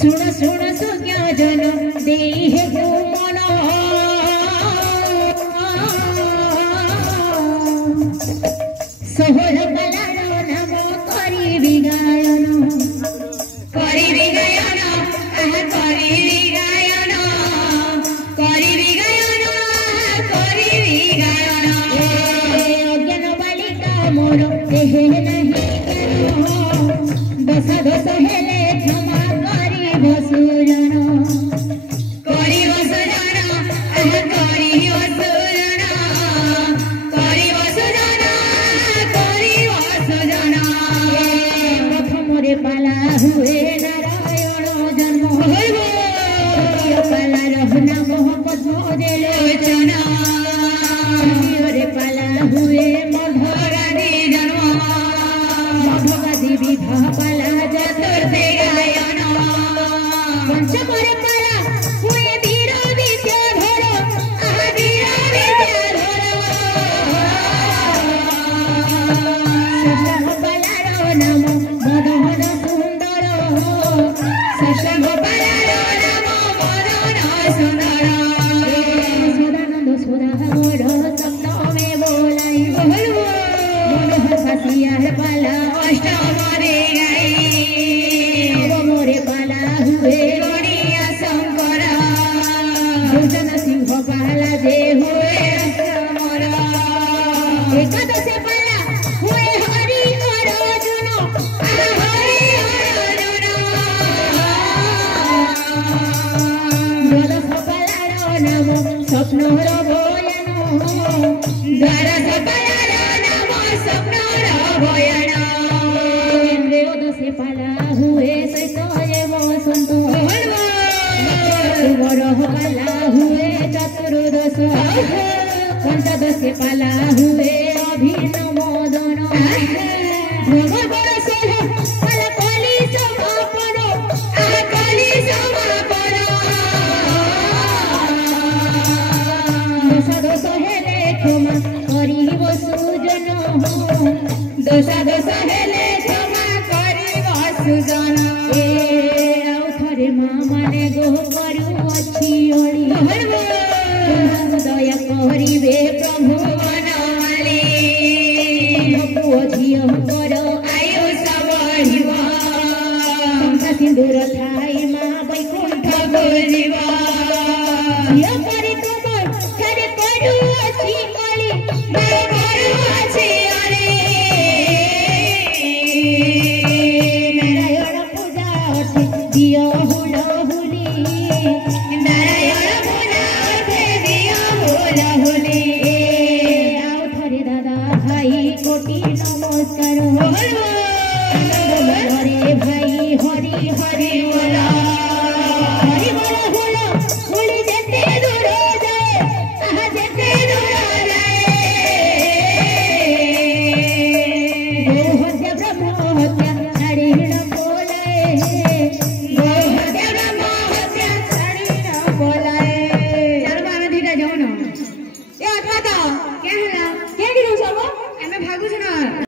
सुन सुन सुज्ञा जन देह मन सोहर बलार नाम करी गायन करी गायन करी गायन करी गायन करी गायन अज्ञान बालिका मोर देह नहीं दस दस हेले क्षमा वसुरण करी वसुरण करी वसुरण करी वसुरण करी वसुरण प्रथम रे पाला हुए नारायण जन्म द्वितीय पाला रघुना मोह पद्म लोचन तृतीय रे पाला हुए मधुरानी जन्म मधुगादी विवाह पाला चतुर्थे गायन पंचमरे पाला हुए वीर विद्याधर वीर विद्याधर षष्ठ पालार नाम मदन सुंदर षष्ठ पालार नाम मदन सुंदर सदानंद सुधा मोर सप्तमे बोलाई मनोहर फासियार पाला अष्टमरे गाई मोरे पाला हुए सिंह पाला जे हुए समर एकादश पाला हुए हरि अर्जुन हरि अर्जुन द्वादश पालार नाम स्वप्नर भयन द्वादश पालार नाम स्वप्नर भयन त्रयोदश पाला हुए चैतन्य बसंत पाला हुए चतुर्दश पंचदश पाला हुए अभिन्न मदन कली समापन कली समापन दश हेले क्षमा करिब सुजन दश हेले क्षमा करिब सुजन थे माँ माने गो करू अच्छी ओड़ी दया करिबे प्रभु बनवाले पुओ झियो कर आयुष बढ़िब शंखा सिंदूर थाई माँ वैकुंठ बुझिब झियो करी तुम करे करू अच्छी ओड़ी करू अच्छी ओड़ी नारायण पूजा अच्छी दियो कोटि नमस्कार।